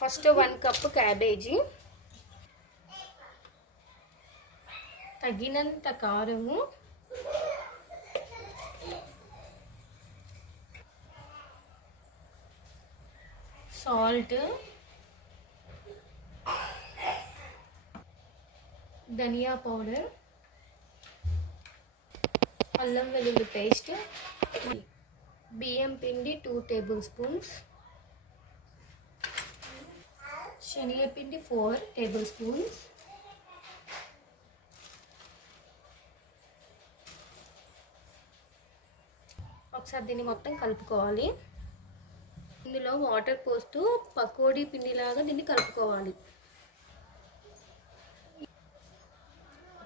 First 1 cup cabbage, తగినంత కారము, salt, ధనియా powder, అల్లం వెల్లుల్లి పేస్ట్, బియ్యం పిండి 2 టేబుల్ స్పూన్స్, శనగపిండి 4 టేబుల్ స్పూన్స్, ఒకసారి దీన్ని మొత్తం కలుపుకోవాలి. ఇందులో వాటర్ పోస్తూ పకోడీ పిండిలాగా దీన్ని కలుపుకోవాలి.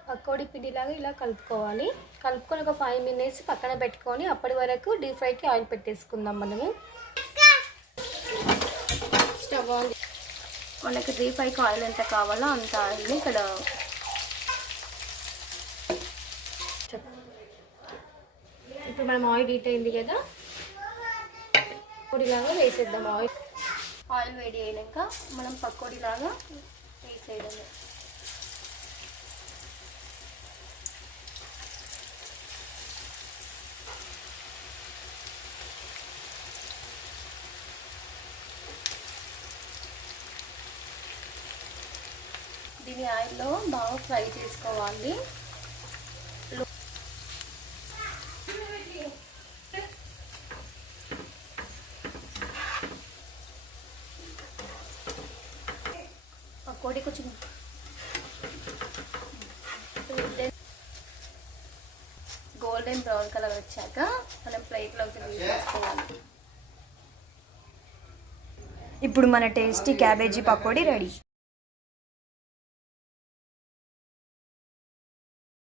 పకోడీ పిండిలాగా ఇలా కలుపుకోవాలి. కలుపుకొని ఒక 5 minutes పక్కన పెట్టుకొని అప్పటి వరకు డీప్ ఫ్రైకి ఆయిల్ పెట్టేసుకుందాం. మనము స్టవ్ ఆన్, మనకి డీప్ ఫ్రైకి ఆయిల్ ఎంత కావాలో అంత ఆయిల్ ఇక్కడ ఇప్పుడు మనం ఆయిల్ హీట్ అయింది కదా, పకోడీలాగా వేసేద్దాం. ఆయిల్ వేడి అయినాక మనం పకోడీలాగా వేసేయడమే. దీని ఆయిల్లో బాగా ఫ్రై చేసుకోవాలి. పకోడీ కొంచెం గోల్డెన్ బ్రౌన్ కలర్ వచ్చాక మనం ప్లేట్లోకి తీసుకోవాలి. ఇప్పుడు మన టేస్టీ క్యాబేజీ పకోడీ రెడీ.